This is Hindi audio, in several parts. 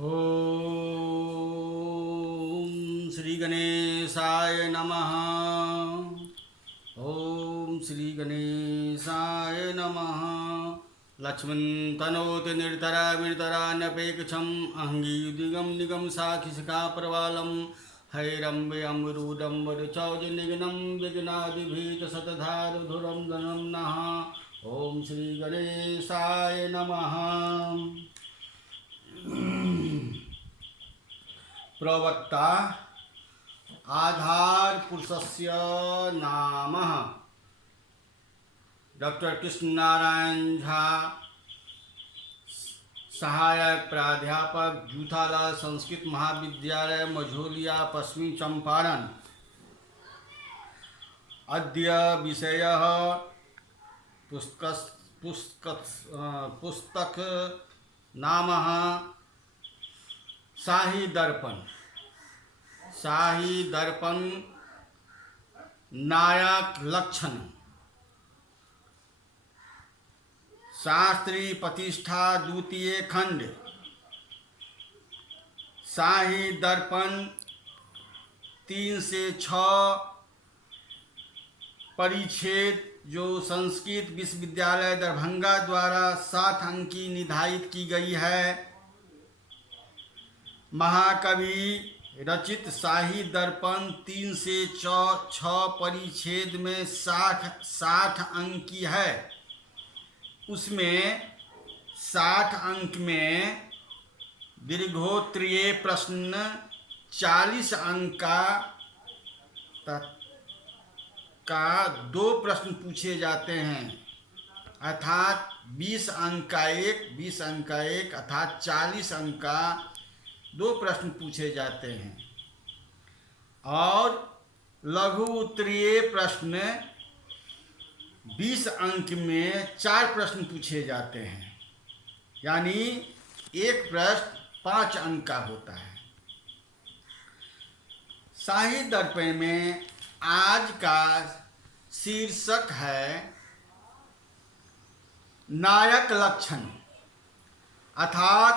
ओम श्री गणेशाय नमः। ओम श्री गणेशाय नमः। लक्ष्मण तनोति निर्तरा निर्तरान्यपेक्षम् अहंगीदिगम निगम साखिशिखा प्रवालम हैरम्बे अमरूदम वरचौजनिघ्नं विघ्नादिभीत शतधारुधुरं धनं नः। ओम श्री गणेशाय नमः। प्रवक्ता आधार पुरुषस्य नाम डॉक्टर कृष्ण नारायण झा, सहायक प्राध्यापक, जूथालाल संस्कृत महाविद्यालय, मझोलिया, पश्चिमी चंपारण। अद्य विषयः पुस्तक नामः शाही दर्पण। शाही दर्पण नायक लक्षण। शास्त्री प्रतिष्ठा द्वितीय खंड। शाही दर्पण 3 से 6 परिच्छेद जो संस्कृत विश्वविद्यालय दरभंगा द्वारा 7 अंक की निर्धारित की गई है। महाकवि रचित शाही दर्पण 3 से 6 परिच्छेद में 60 अंक की है। उसमें 60 अंक में दीर्घोत्तरीय प्रश्न 40 अंक का 2 प्रश्न पूछे जाते हैं, अर्थात 20 अंक का एक अर्थात 40 अंक का 2 प्रश्न पूछे जाते हैं। और लघु उत्तरीय प्रश्न 20 अंक में 4 प्रश्न पूछे जाते हैं, यानी एक प्रश्न 5 अंक का होता है। शाही दर्पण में आज का शीर्षक है नायक लक्षण, अर्थात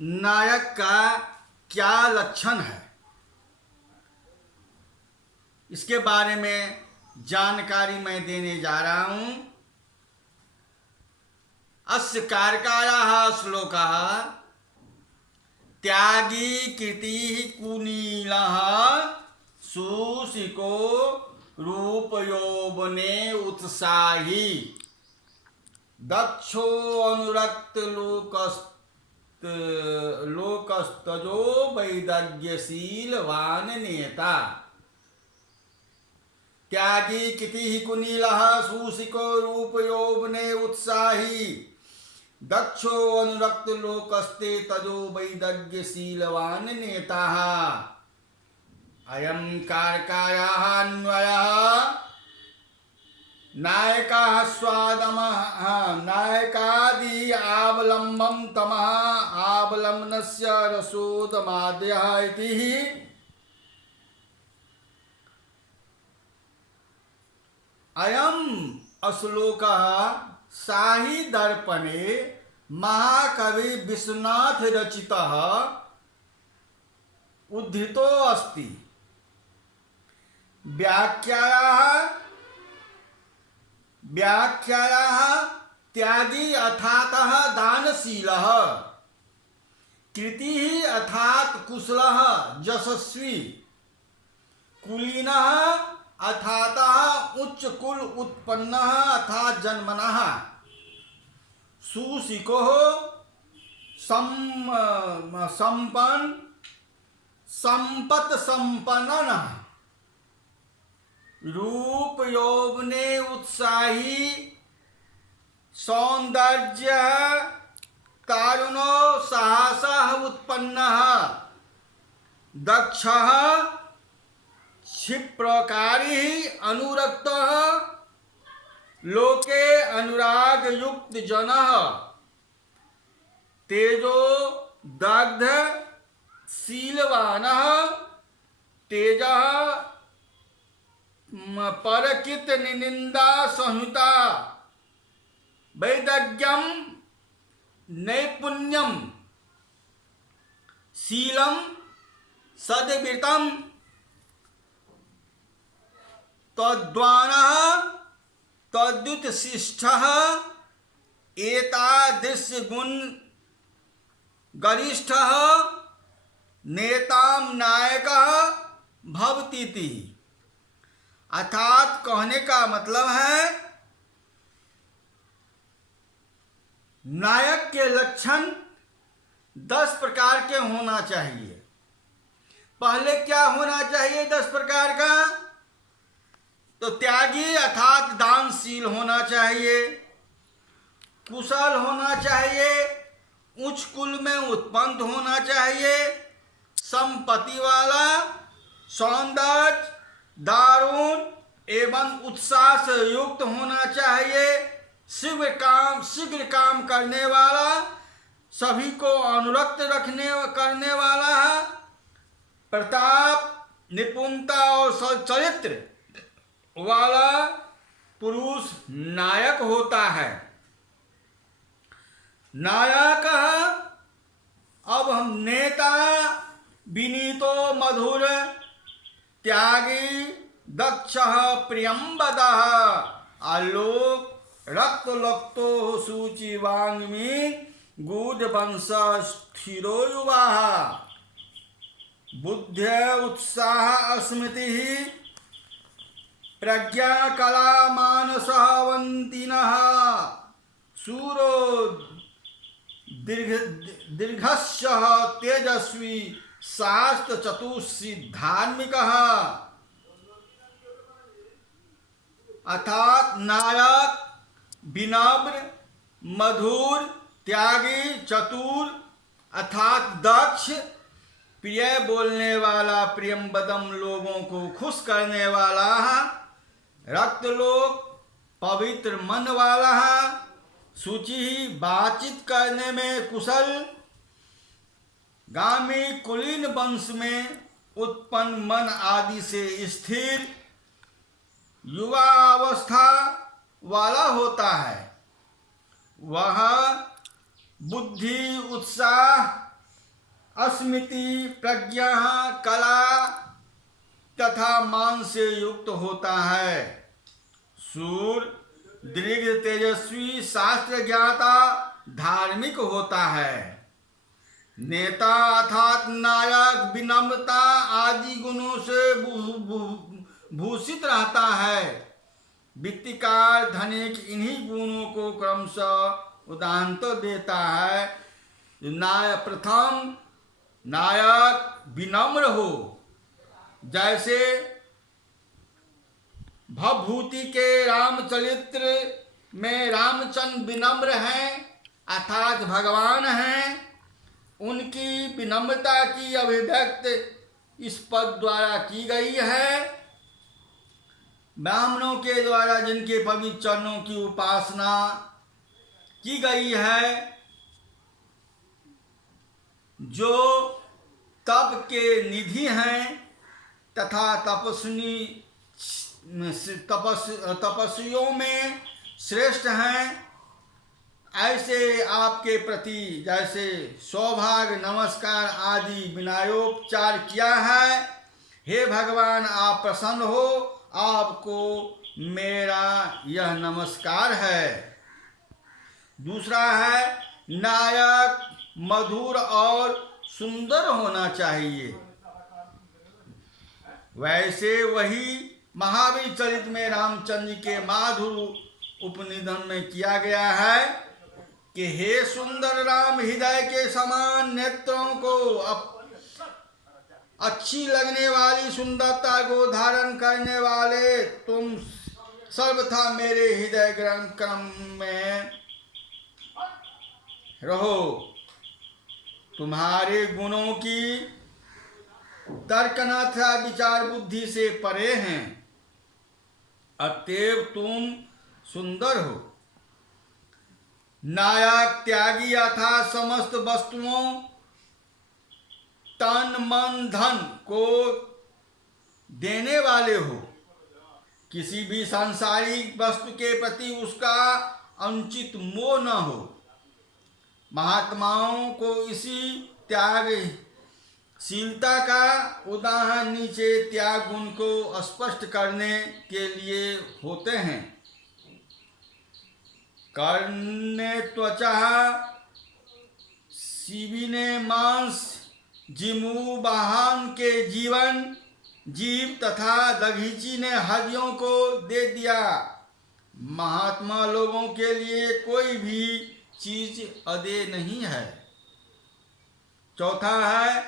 नायक का क्या लक्षण है, इसके बारे में जानकारी मैं देने जा रहा हूं। अस्य कारकायाः श्लोकः त्यागी कीर्तिः कुनीलः शुशिको रूपयौवने उत्साही दक्षो अनुरक्त लोकस्तजो वैदग्ध्यशीलवान नेता। त्यागी कीर्तिः कुनीलः शुशिको रूपयौवने उत्साही दक्षो अनुरक्त लोकस्ते तजो वैदग्ध्यशीलवान नेता। अयं कारकायाः अन्वयः नायकाः स्वादमः नायकादि आवलम्बं तमः आवलम्बनस्य रसोदमादयः इति। अयम् अश्लोकः शाही दर्पणे महाकवि विश्वनाथ रचितः उद्धृतो अस्ति। व्याख्यायाः त्यागी अर्थातः दानशीलः, कीर्तिः अर्थात कुशलः यशस्वी, कुलीनः अर्थातः उच्च कुल उत्पन्नः अर्थात जन्मनः, शुशिको संपत् संपन्नः, रूप यौवने उत्साही, सौंदर्य तारुणो साहसः उत्पन्नः, दक्षः क्षिप्रकारी अनुरक्तः, लोके अनुराग युक्त जनः, तेजो दग्ध शीलवानः, तेजः परकित निनिंदा संहिता, वैदग्ध्यम नैपुण्यम शीलम सद्वृत्तम तद्वानः तद्युतशिष्टः एतादृश गुण गरिष्ठः नेताम नायकः भवतीति। अर्थात कहने का मतलब है नायक के लक्षण 10 प्रकार के होना चाहिए। पहले क्या होना चाहिए 10 प्रकार का? तो त्यागी अर्थात दानशील होना चाहिए, कुशल होना चाहिए, उच्च कुल में उत्पन्न होना चाहिए, संपत्ति वाला, सौंदर्य, दारुण एवं उत्साह से युक्त होना चाहिए, शीघ्र काम करने वाला, सभी को अनुरक्त करने वाला है, प्रताप, निपुणता और सच्चरित्र वाला पुरुष नायक होता है। नायक अब हम नेता विनीतो मधुर त्यागी दक्ष प्रियंबदः आलोक रक्त लक्तो सूचिवांग्मी गूढ़ वंश स्थिरो युवा बुद्ध्य उत्साह स्मृति प्रज्ञा कला मानसवंतिनः सूरो दीर्घस्य तेजस्वी शास्त्र चतुर्सिद्धात्मिकः। अर्थात नायक विनम्र मधुर त्यागी चतुर अर्थात दक्ष प्रिय बोलने वाला प्रियंबदम लोगों को खुश करने वाला रक्तलोक पवित्र मन वाला सूची बातचीत करने में कुशल गामी कुलीन वंश में उत्पन्न मन आदि से स्थिर युवा अवस्था वाला होता है। वह बुद्धि उत्साह स्मृति प्रज्ञा कला तथा मान से युक्त होता है। सूर दीर्घ तेजस्वी शास्त्र ज्ञाता धार्मिक होता है। नेता अर्थात नायक विनम्रता आदि गुणों से भूषित रहता है। वित्तकार धनिक इन्हीं गुणों को क्रमशः उदाहरण तो देता है। प्रथम नायक विनम्र हो, जैसे भवभूति के रामचरित्र में रामचंद्र विनम्र हैं अर्थात भगवान हैं। उनकी विनम्रता की अभिव्यक्त इस पद द्वारा की गई है। ब्राह्मणों के द्वारा जिनके पवित्र चरणों की उपासना की गई है, जो तप के निधि हैं तथा तपस्वियों में श्रेष्ठ हैं, ऐसे आपके प्रति जैसे सौभाग्य नमस्कार आदि विनयोपचार किया है। हे भगवान आप प्रसन्न हो, आपको मेरा यह नमस्कार है। दूसरा है नायक मधुर और सुंदर होना चाहिए। वैसे वही महावीर चरित में रामचंद्र के माधुर उपनिधन में किया गया है कि हे सुंदर राम, हृदय के समान नेत्रों को अच्छी लगने वाली सुंदरता को धारण करने वाले तुम सर्वथा मेरे हृदय क्रम में रहो। तुम्हारे गुणों की तर्कना तथा विचार बुद्धि से परे हैं, अतएव तुम सुंदर हो। नायक त्यागी अर्थात समस्त वस्तुओं तन मन धन को देने वाले हो। किसी भी सांसारिक वस्तु के प्रति उसका अनुचित मोह न हो। महात्माओं को इसी त्याग शीलता का उदाहरण नीचे त्याग गुण को स्पष्ट करने के लिए होते हैं। कर्णे त्वचा, शिविने मांस, जिमु वाहन के जीव तथा दघीची ने हड्डियों को दे दिया। महात्मा लोगों के लिए कोई भी चीज अदेय नहीं है। चौथा है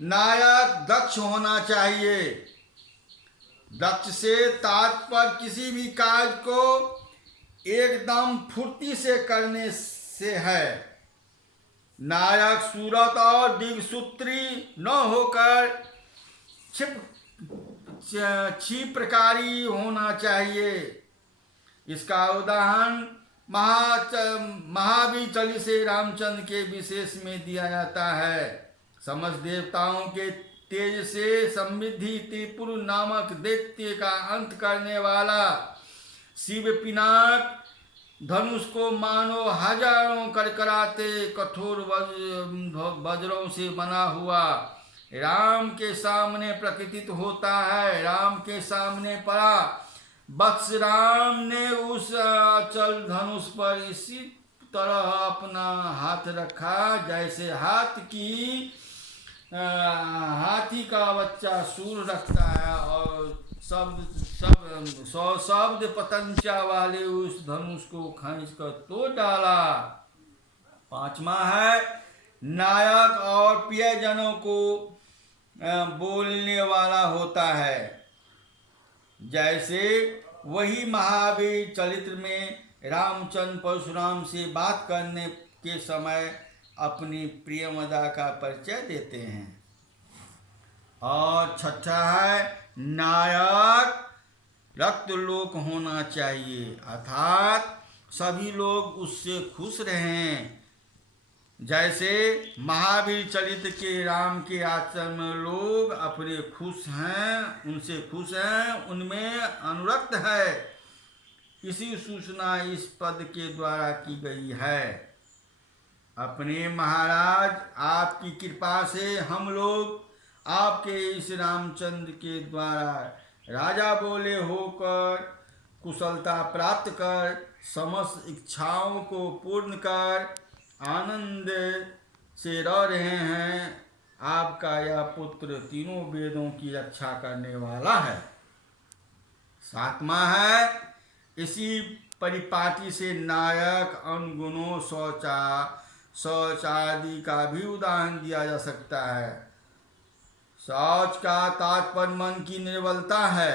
नायक दक्ष होना चाहिए। दक्ष से तात्पर्य किसी भी कार्य को एकदम फुर्ती से करने से है। नायक सूरत और दिग्सूत्री न होकर क्षिप्रकारी होना चाहिए। इसका उदाहरण महावीर चालीसे रामचंद्र के विशेष में दिया जाता है। समस्त देवताओं के तेज से समृद्धि त्रिपुर नामक दैत्य का अंत करने वाला शिव पिनाक धनुष को मानो हजारों करकराते कठोर वज्रों से बना हुआ राम के सामने प्रकटित होता है। राम के सामने पड़ा वत्स राम ने उस अचल धनुष पर इसी तरह अपना हाथ रखा जैसे हाथी का बच्चा सूर रखता है और शब्द पतंचा वाले उस धनुष को खींच कर तोड़ डाला। पांचवा है नायक और प्रियजनों को बोलने वाला होता है। जैसे वही महावीर चरित्र में रामचंद्र परशुराम से बात करने के समय अपनी प्रियमदा का परिचय देते हैं। और छठा है नायक रक्तलोक होना चाहिए, अर्थात सभी लोग उससे खुश रहें। जैसे महावीर चरित्र के राम के आचरण में लोग अपने खुश हैं, उनसे खुश हैं, उनमें अनुरक्त है। इसी सूचना इस पद के द्वारा की गई है। अपने महाराज आपकी कृपा से हम लोग आपके इस रामचंद्र के द्वारा राजा बोले होकर कुशलता प्राप्त कर समस्त इच्छाओं को पूर्ण कर आनंद से रह रहे हैं। आपका यह पुत्र तीनों वेदों की रक्षा करने वाला है। सातवां है इसी परिपाटी से नायक अनगुणों शौच आदि का भी उदाहरण दिया जा सकता है। शौच का तात्पर्य मन की निर्बलता है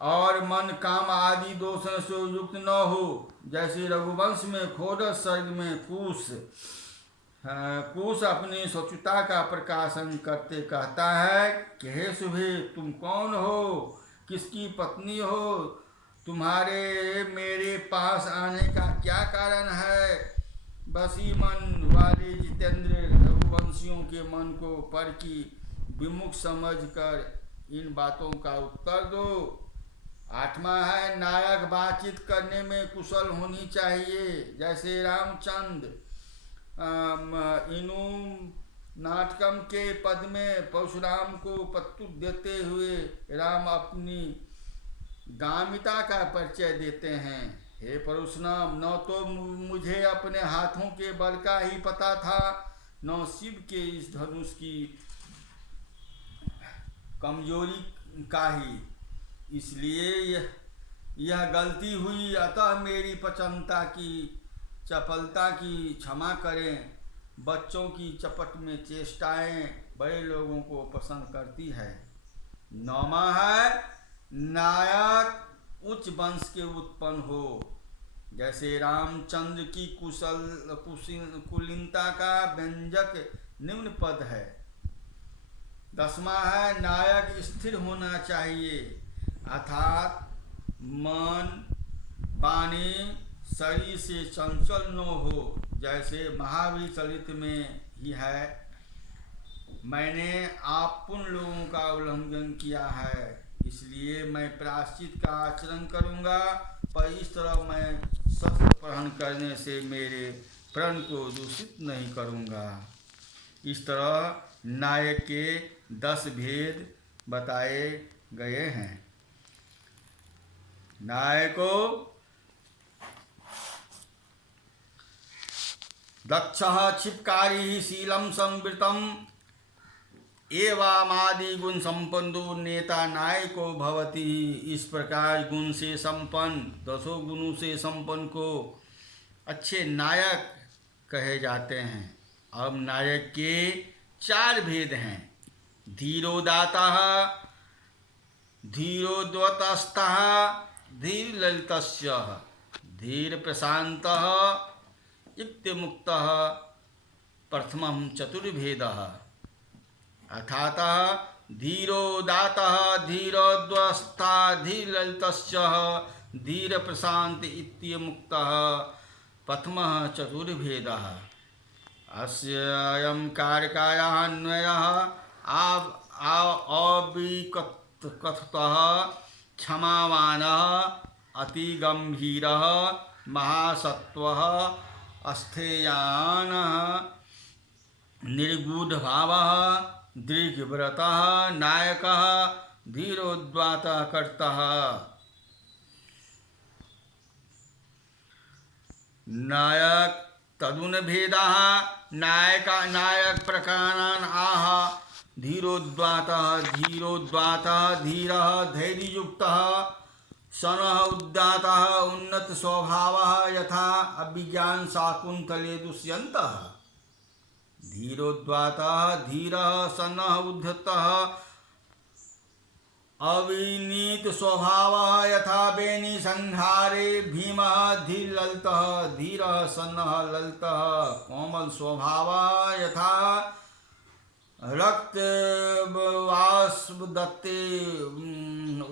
और मन काम आदि दोषों से युक्त न हो। जैसे रघुवंश में खोडस सर्ग में कुश अपनी स्वच्छता का प्रकाशन करते कहता है कि हे शुभे, तुम कौन हो, किसकी पत्नी हो, तुम्हारे मेरे पास आने का क्या कारण है। बसी मन वाले जितेंद्र रघुवंशियों के मन को पर की विमुख समझकर इन बातों का उत्तर दो। आठवां है नायक बातचीत करने में कुशल होनी चाहिए। जैसे रामचंद्र इनु नाटकम के पद में परशुराम को प्रत्युत्तर देते हुए राम अपनी गामिता का परिचय देते हैं। हे परशुराम, न तो मुझे अपने हाथों के बल का ही पता था, न शिव के इस धनुष की कमजोरी का ही, इसलिए यह गलती हुई। अतः मेरी प्रचन्नता की चपलता की क्षमा करें। बच्चों की चपट में चेष्टाएं बड़े लोगों को पसंद करती है। नौवां है नायक उच्च वंश के उत्पन्न हो। जैसे रामचंद्र की कुलीनता का व्यंजक निम्न पद है। 10वां है नायक स्थिर होना चाहिए, अर्थात मन वाणी शरीर से चंचल न हो। जैसे महावीर चरित्र में ही है, मैंने आप पुण्य लोगों का उल्लंघन किया है, इसलिए मैं प्रायश्चित का आचरण करूँगा, पर इस तरह मैं शस्त्र प्रहरण करने से मेरे प्रण को दूषित नहीं करूँगा। इस तरह नायक के 10 भेद बताए गए हैं। नायको दक्षः क्षिपकारी शीलम संवृतम एवामादि गुण संपन्नो नेता नायको भवति। इस प्रकार गुण से संपन्न, 10 गुणों से संपन्न को अच्छे नायक कहे जाते हैं। अब नायक के 4 भेद हैं। धीरोदातः, धीरोद्वतस्तः, धीर ललितस्य, धीर प्रशान्तः इत्युक्तः प्रथमं चतुर्भेदः। अर्थात धीरोदातः, धीरोद्वस्तः, धीर ललितस्य, धीर प्रशान्त इत्युक्तः प्रथमः चतुर्भेदः। अस्यं कारकायान्वयः अविकथतः क्षमावानः अतिगम्भीरः महासत्वः अस्थेयानः निर्गूढभावः दीर्घव्रतः नायकः धीरोद्वातः कर्तः। नायक तदुनभेदः नायक प्रकारान् आह। धीरोद्वातः, धीरोद्वातः धीरः धैर्ययुक्तः, सनः उद्दातः उन्नत स्वभावः यथा अभिज्ञान शाकुन्तले दुष्यन्तः। धीरोद्वातः धीरः सनः उद्धतः अविनीत स्वभावः यथा बेनी संहारे भीमः। धीर ललितः धीरः सन्नः ललितः कोमल स्वभावः यथा रक्त वाष्प दत्ते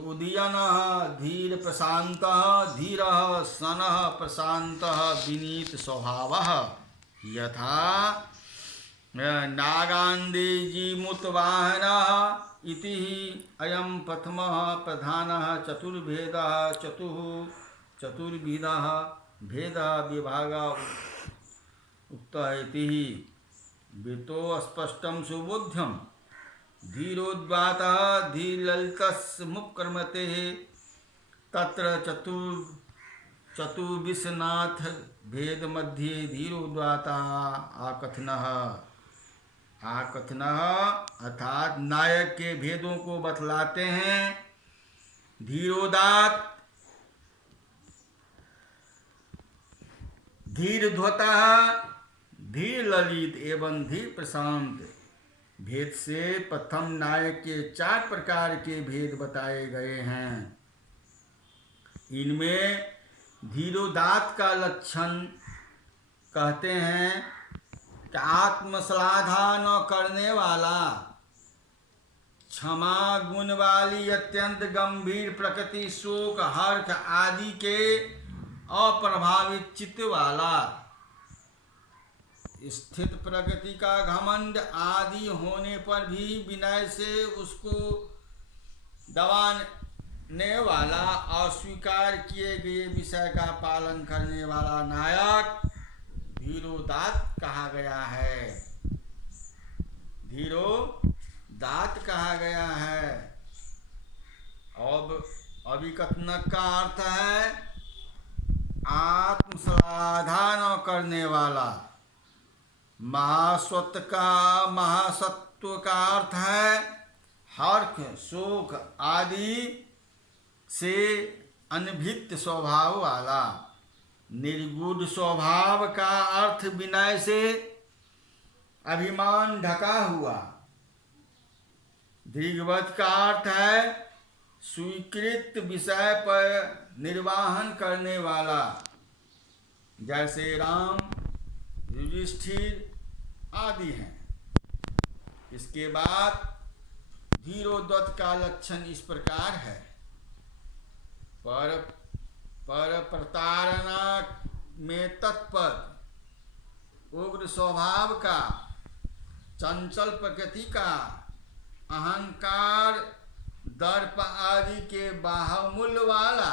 उदयनः। धीर प्रशान्तः धीरः सनः प्रशान्तः विनीत स्वभावः यथा नागान्देजीमुतवाहनः। इति अयं प्रथमः प्रधानः चतुर्भेदः। चतुर्विधः भेदः विभागः उक्तः इति वितो स्पष्टं सुबोध्यं। धीरोद्वातः धीरललितस्य मुपक्रमते तत्र चतुर्विशनाथ भेद मध्ये धीरोद्वातः आकथनः अर्थात नायक के भेदों को बतलाते हैं। धीरोदात, धीरध्वतः, धीर ललित एवं धीर प्रशांत भेद से प्रथम नायक के 4 प्रकार के भेद बताए गए हैं। इनमें धीरोदात का लक्षण कहते हैं कि आत्मश्लाघा न करने वाला, क्षमा गुण वाली, अत्यंत गंभीर प्रकृति, शोक हर्ष आदि के अप्रभावित चित्त वाला, स्थित प्रकृति का घमंड आदि होने पर भी विनय से उसको दबाने वाला, अस्वीकार किए गए विषय का पालन करने वाला नायक धीरोदात कहा गया है। धीरोदात कहा गया है। अब अभिकथनक का अर्थ है आत्मश्लाघा न करने वाला। महासत्व का अर्थ है हर्ष शोक आदि से अनभिक्त स्वभाव वाला। निर्गुण स्वभाव का अर्थ विनय से अभिमान ढका हुआ। दीर्घवत का अर्थ है स्वीकृत विषय पर निर्वाहन करने वाला, जैसे राम, युधिष्ठिर आदि हैं। इसके बाद धीरोद्वत का लक्षण इस प्रकार है। पर प्रताड़ना में तत्पर, उग्र स्वभाव का, चंचल प्रकृति का, अहंकार दर्प आदि के बाहुल्य वाला,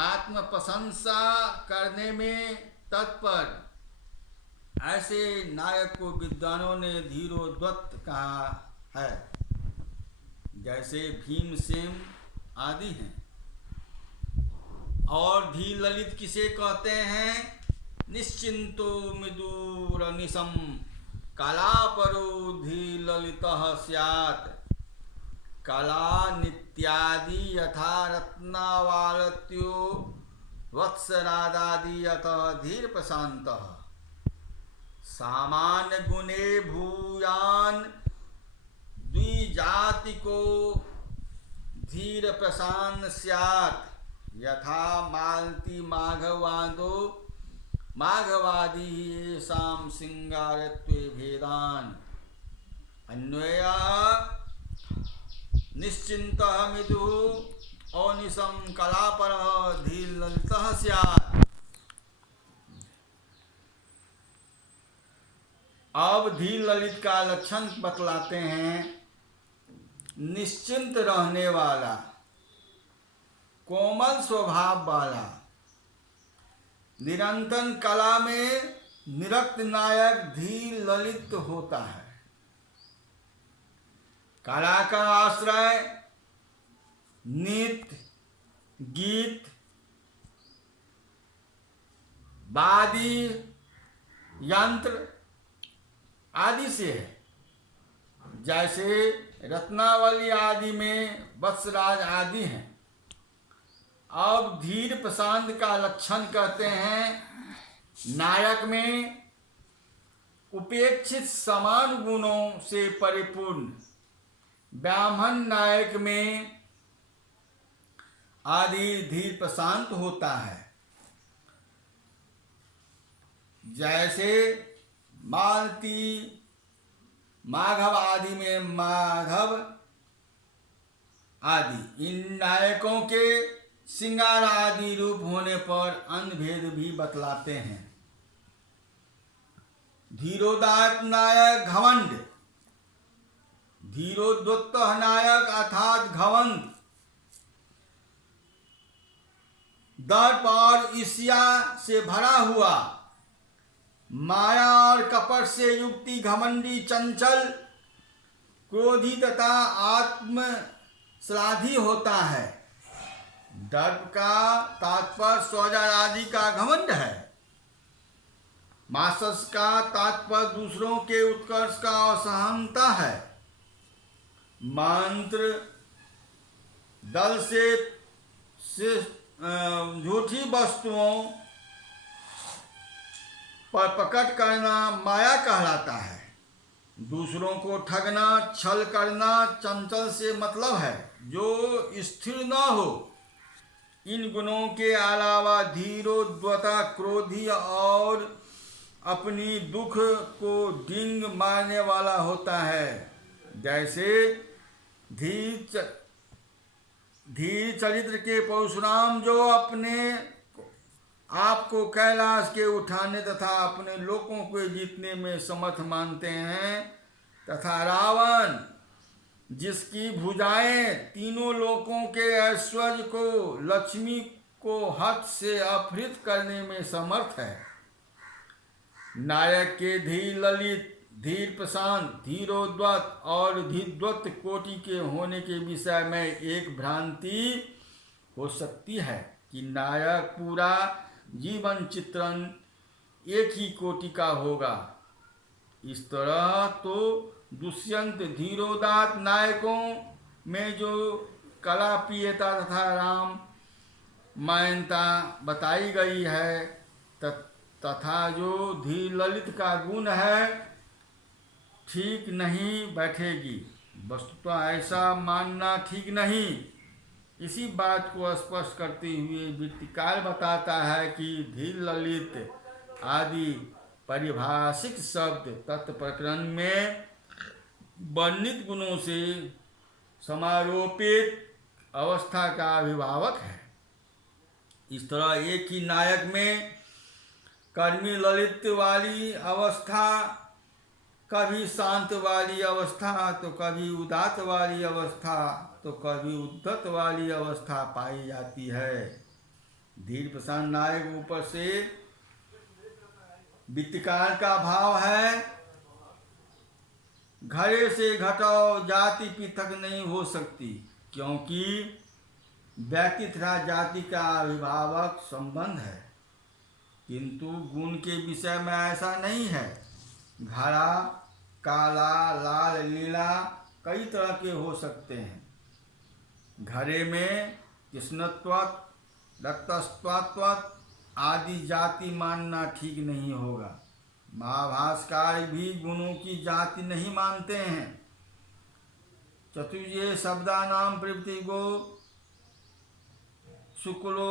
आत्म प्रशंसा करने में तत्पर, ऐसे नायक को विद्वानों ने धीरोद्वत कहा है, जैसे भीमसेन आदि हैं। और धीर ललित किसे कहते हैं? निश्चिंतो मिदुर निशम कलापरो धीर ललितः स्यात्। कला नित्यादि यथा रत्नावालत्यो वत्सरादादि यतः धीर प्रशान्तः। सामान्य गुणे भूयान द्विजातिको धीर प्रशांत स्यात्। यथा मालती माघवादो माघवादी येषां सिंगारत्वे भेदान। अन्वया निश्चिन्तः मिदुः अनिशं कलापरः धीर ललितः स्यात्। अब धीर ललित का लक्षण बतलाते हैं। निश्चिंत रहने वाला, कोमल स्वभाव वाला, निरंतर कला में निरक्त नायक धीर ललित होता है। कला का आश्रय नृत्य, गीत, वादी यंत्र आदि से है। जैसे रत्नावली आदि में वत्सराज आदि हैं। अब धीर प्रशांत का लक्षण कहते हैं नायक में उपेक्षित समान गुणों से परिपूर्ण। ब्राह्मण नायक में आदि धीर प्रशांत होता है। जैसे मालती माघव आदि में माधव आदि। इन नायकों के श्रृंगार आदि रूप होने पर अन्य भेद भी बतलाते हैं। धीरोदात नायक घमंड, धीरोद्वत नायक अर्थात घमंड, दर्प और ईर्ष्या से भरा हुआ, माया और कपट से युक्ति घमंडी, चंचल, क्रोधी तथा आत्म श्राद्धि होता है। दर्प का तात्पर्य स्वजा आदि का घमंड है। मासस का तात्पर्य दूसरों के उत्कर्ष का असहनता है। मंत्र दल से झूठी वस्तुओं पर प्रकट करना माया कहलाता है। दूसरों को ठगना, छल करना चंचल से मतलब है, जो स्थिर न हो। इन गुणों के अलावा धीरोद्वता क्रोधी और अपनी दुख को डिंग मारने वाला होता है। जैसे धीर चरित्र के परशुराम, जो अपने आपको कैलाश के उठाने तथा अपने लोगों को जीतने में समर्थ मानते हैं, तथा रावण जिसकी भुजाएं तीनों लोकों के ऐश्वर्य को, लक्ष्मी को हाथ से अपहृत करने में समर्थ है। नायक के धीर ललित, धीर प्रशांत, धीरोद्वत और धीरोद्वत कोटि के होने के विषय में एक भ्रांति हो सकती है कि नायक पूरा जीवन चित्रण एक ही कोटि का होगा। इस तरह तो दुष्यंत धीरोदात नायकों में जो कला प्रियता तथा राम मायनता बताई गई है, तथा जो धीर ललित का गुण है, ठीक नहीं बैठेगी। वस्तुतः ऐसा मानना ठीक नहीं। इसी बात को स्पष्ट करते हुए वृत्तिकार बताता है कि धीर ललित आदि पारिभाषिक शब्द तत्व प्रकरण में वर्णित गुणों से समारोपित अवस्था का अभिभावक है। इस तरह एक ही नायक में कर्मी ललित वाली अवस्था, कभी शांत वाली अवस्था, तो कभी उदात वाली अवस्था, तो कभी उद्धत वाली अवस्था पाई जाती है। धीर प्रशांत नायक ऊपर से वित्तकाल का भाव है घरे से घटाओ जाति पृथक नहीं हो सकती, क्योंकि व्यक्ति तथा जाति का अभिभावक संबंध है, किंतु गुण के विषय में ऐसा नहीं है। घड़ा, काला, लाल, नीला कई तरह के हो सकते हैं। घरे में कृष्णत्व, रक्तस्वत्व आदि जाति मानना ठीक नहीं होगा। महाभाष्यकार भी गुणों की जाति नहीं मानते हैं। चतुर्ये शब्दानां प्रवृत्ति गो शुक्लो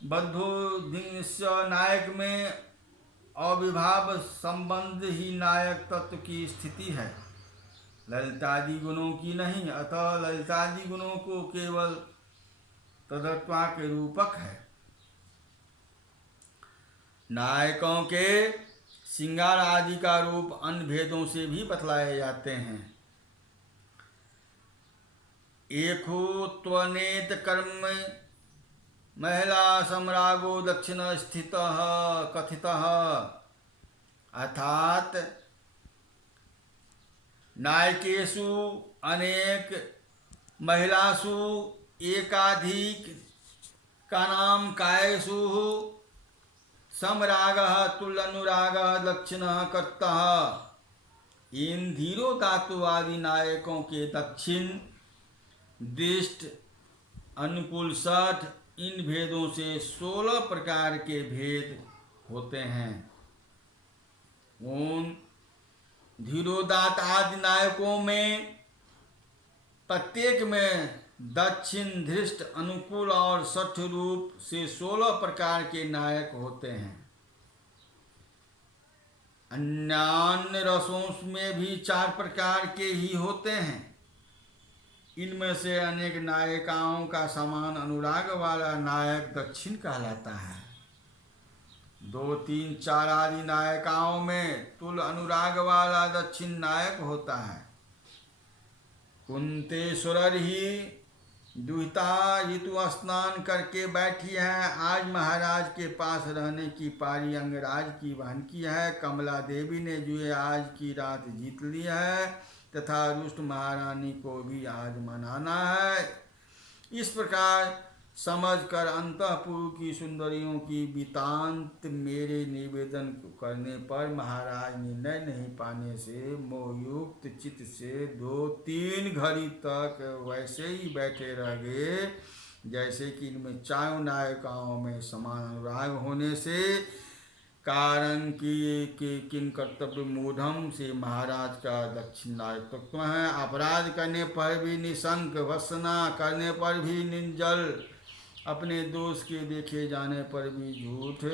बद्धो दिनस्य नायक में अविभाव संबंध ही नायक तत्व की स्थिति है, ललितादि गुणों की नहीं। अतः ललितादि गुणों को केवल तदत्वा के रूपक है। नायकों के श्रृंगार आदि का रूप अन्य भेदों से भी बतलाए जाते हैं। एकोत्वनेत कर्म महिला सम्रागो दक्षिण स्थितः कथितः, अर्थात नायकेषु अनेक महिलासु एकाधिक का नाम कायेषु समरागः तुल्यनुरागः दक्षिणः कर्तः। इन धीरो धातु आदि नायकों के दक्षिण, दृष्ट, अनुकूल, सठ इन भेदों से 16 प्रकार के भेद होते हैं। उन धीरोदात आदि नायकों में प्रत्येक में दक्षिण, धृष्ट, अनुकूल और सठ रूप से 16 प्रकार के नायक होते हैं। अन्य रसों में भी 4 प्रकार के ही होते हैं। इनमें से अनेक नायिकाओं का समान अनुराग वाला नायक दक्षिण कहलाता है। 2, 3, 4 आदि नायिकाओं में तुल अनुराग वाला दक्षिण नायक होता है। कुंतेश्वर ही दुहिता ऋतु स्नान करके बैठी है। आज महाराज के पास रहने की पारी अंगराज की बहन की है। कमला देवी ने जुए आज की रात जीत ली है तथा रुष्ट महारानी को भी आज मनाना है। इस प्रकार समझकर अंतःपुर की सुंदरियों की वृतांत मेरे निवेदन करने पर महाराज निर्णय नहीं पाने से मोहयुक्त चित्त से 2-3 घड़ी तक वैसे ही बैठे रह गए, जैसे कि इनमें 4 नायिकाओं में समान अनुराग होने से कारण की किन कर्तव्य मूढ़म से महाराज का दक्षिण नायकत्व है। अपराध करने पर भी निशंक, वसना करने पर भी निर्जल, अपने दोष के देखे जाने पर भी झूठ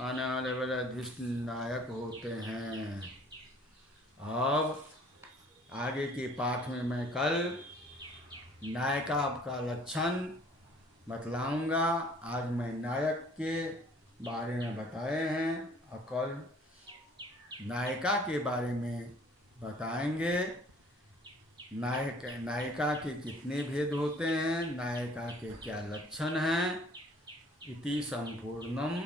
आने वाले वाले अधिष्ठ नायक होते हैं। अब आगे के पाठ में मैं कल नायिका का लक्षण बतलाऊंगा। आज मैं नायक के बारे में बताए हैं और कल नायिका के बारे में बताएंगे। नायिका के कितने भेद होते हैं, नायिका के क्या लक्षण हैं। इति संपूर्णम।